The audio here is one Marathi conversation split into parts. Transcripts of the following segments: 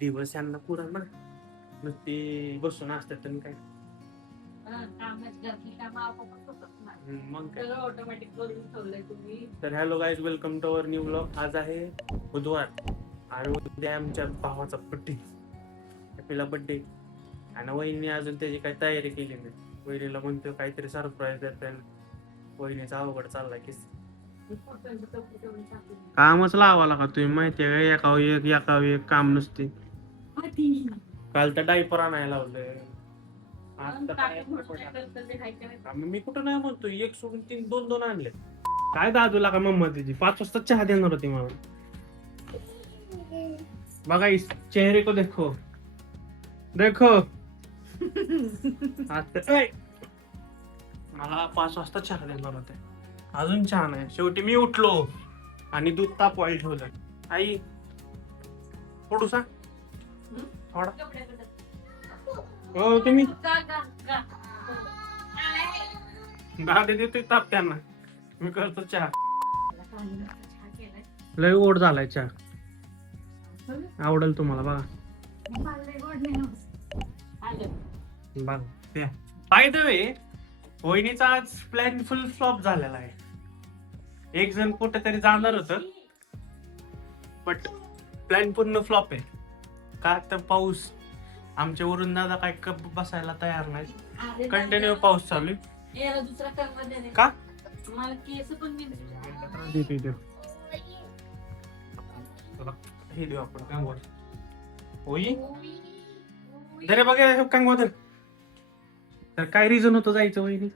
दिवस यांना पुरा ना नुसती बसून असतात आणि काय मग काय. ऑटोमॅटिक करून ठेवलंय तुम्ही. तर hello guys, welcome to our new vlog. आज आहे बुधवार आणि उद्या आमच्या भावाचा बड्डे, हॅपीला बड्डे. आणि वहिनी अजून त्याची काही तयारी केली नाही. वहिनीला म्हणतो काहीतरी सरप्राईज देते. वहिनीचा अवघड चाललाय की कामच लावाला का तुम्ही माहितीये का, एका एक काम नसते. काल तर डायपर आणायला लावलंय. मी कुठं नाही म्हणतो, एक सोडून 2 आणले. काय दादूला का मम्मा तिची 5 वाजता चहा देणार होती मला. बघा इस चेहरे को देखो देखो. मला 5 वाजता चहा देणार होते, अजून चहा नाही. शेवटी मी उठलो आणि दूध तापवायला ठेवलं. आई थोडूसा थोडा. हो तुम्ही दादा देतोय ताप त्यांना, मी करतो चहा. लय ओढ झालाय चहा, आवडेल तुम्हाला. बघा बघा प्या. बाय द वे, वहिनीचा आज प्लॅन फुल फ्लॉप झालेला आहे. एक जण कुठेतरी जाणार होतं, बट प्लॅन पूर्ण फ्लॉप आहे. का तर पाऊस, आमच्या वरून दादा काय कप बसायला तयार नाही. कंटिन्यू पाऊस चालू आहे. दुसरा का मला केस पण हे देऊ आपण कंगोर. होई जरे बघा कंगोदर. तर काय रिझन होतं जायचं वहिनी?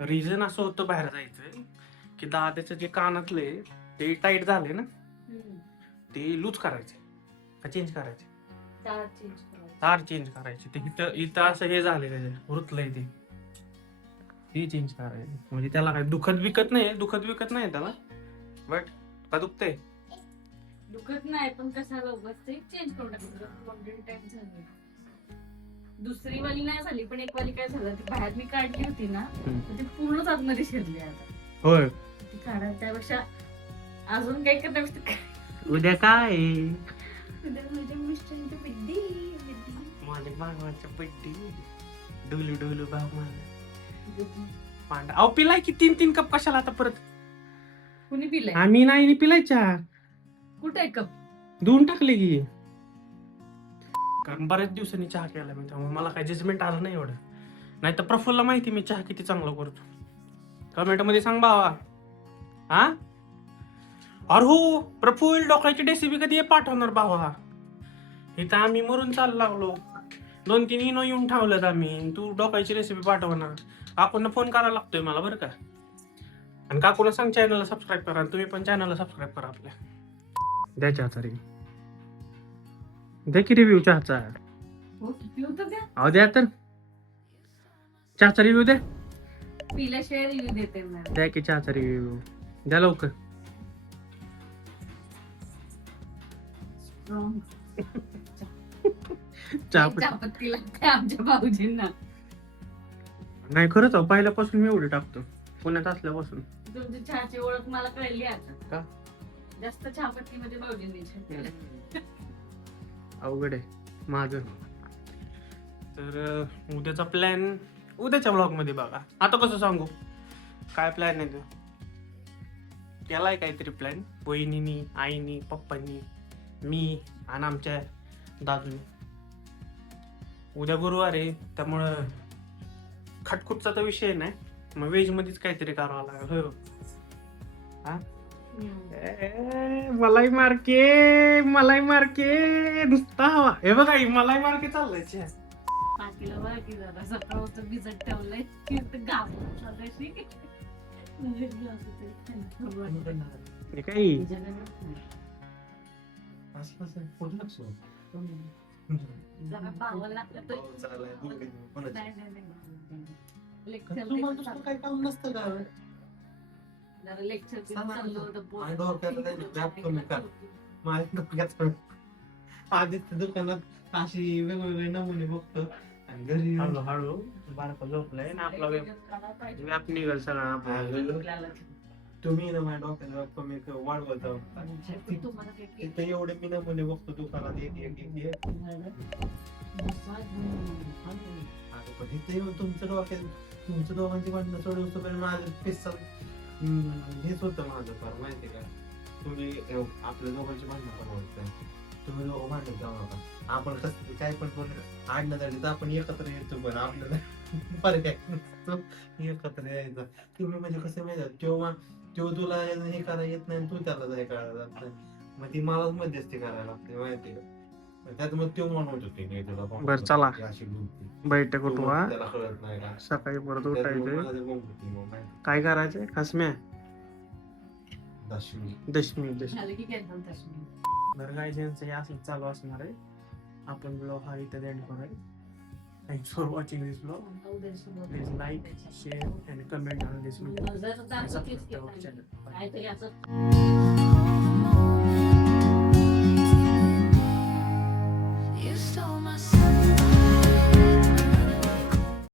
रिझन असं होतं बाहेर जायचं की दादाचं जे कानातले ते टाईट झाले ना, ते लूज करायचे का चेंज करायचे? तार चेंज करायचे. ते इथं असं हे झालेलं आहे, रुतलंय ते चेंज करायचे. म्हणजे त्याला काय दुखत विकत नाही त्याला, बट का दुखतंय? दुखत नाही, पण कशाला उगाच ते चेंज करून टाकलं. दुसरी वाली नाही झाली, पण एक वाली काय झालं, ती बाहेर मी काढली होती ना, तर ती पूर्णच आतमध्ये शिरली आता. होय, ती काढा त्यापेक्षा अजून काय करण्यापेक्षा उद्या काय? उद्या माझ्या मिस्टरांची बड्डे. माझ्या भावाचा बड्डे. डोलू डोलू भाव माझा पांडा. अहो पिलाय की 3 कप कशाला आता परत? कुणी पिलाय? आम्ही नाही पिलाय चहा. कुठे आहे कप? धुवून टाकले की. कारण बऱ्याच दिवसांनी चहा केला मी, त्यामुळे मला काही जजमेंट आलं नाही एवढं. नाही तर प्रफुल्लला माहिती मी चहा किती चांगला करतो. कमेंट मध्ये सांग बाबा. हा अरे हो प्रफुल्ल, डोक्याची रेसिपी कधी पाठवणार बाबा? इथं आम्ही मरून चालू लागलो, 2-3 इनो येऊन ठेवलं आम्ही. तू डोक्याची रेसिपी पाठवणार? काकूंना फोन करायला लागतोय मला बरं का. आणि काकूला सांग चॅनलला सबस्क्राईब करा. तुम्ही पण चॅनलला सबस्क्राईब करा आपल्या. द्या चहाचा रिव्ह्यू, द्या की रिव्ह्यू चहाचा. अहो द्या तर चहाचा रिव्ह्यू द्या. पिल्याशिवाय रिव्ह्यू देते ना. द्या की चहाचा रिव्ह्यू द्या लवकर. चहापत्ती लागते आमच्या भाऊजींना. नाही खरंच पहिल्यापासून मी एवढी टाकतो, पुण्यात असल्यापासून. तुमची चहाची ओळख मला कळली आता. का? जास्त चहापत्ती मध्ये भाऊजींनी. अवघड आहे माझं. तर उद्याचा प्लॅन उद्याच्या ब्लॉग मध्ये बघा. आता कसं सांगू काय प्लॅन आहे? तो केलाय काहीतरी प्लॅन वहिनीनी, आईनी, पप्पांनी, मी आणि आमच्या दादूनी. उद्या गुरुवार आहे त्यामुळं खटखुटचा तर विषय नाही, मग व्हेज मध्येच काहीतरी करावं लागेल. हो हा मलाई मार्के नुसता हवा. हे बघा मलाई मार्के चाललाय. पाकीला बाकी जरा सकाळचं भिजत ठेवलंय काही जरा पावायला लागलं काय काम नसतं का? जरा लेक्चर चाललं होतं. आदित्य दुकानात अशी वेगवेगळे नमुने बघतो आणि घरी हळूहळू बारका झोपलाय ना आपला व्याप निघल सगळा. तुम्ही ना माझ्या डोक्याला कमी वाढवत आहोत. तुम्हाला काय केलं? तिथे एवढे मी नमुने बघतो दुकानात एक एक एक एक. अगं पण इथे येऊन तुमच्या डोक्यात तुमच्या दोघांची भांडणं सोडवतो माझं पिस्सा हेच होतं माझं फार माहिती का. तुम्ही आपल्या दोघांची भांडणं परवडत तुम्ही दोघं भांडत जाऊ नका. आपण कसं काय पण बोललं आडणं झाली तर आपण एकत्र येतो पण आपल्याला फरक आहे तो एकत्र यायचा. तुम्ही म्हणजे कसं माहिती तेव्हा तुला हे करायला येत नाही तू त्याला हे करायला जात नाही मग ती मलाच मध्यस्थी करायला लागते माहिती का. त्यात मग तो म्हणत होते की तुला बरं, चला. अशी बोलते बैठक उठवा, त्याला कळत नाही का. सकाळी परत त्यात मग उठायचंय. माझं बोलते मग माहिती. काय करायचंय खसम्या? दशमी दशमी. झालं की cancel तशी. तर काय ज्यांचं हे असं चालू असणार आहे. आपण ब्लॉग हा इथे एंड करूया. Thanks for watching this blog. Please like, share and comment on this video. नजर दाखवतेच की आता. चॅनल. काहीतरी असं You stole my soul.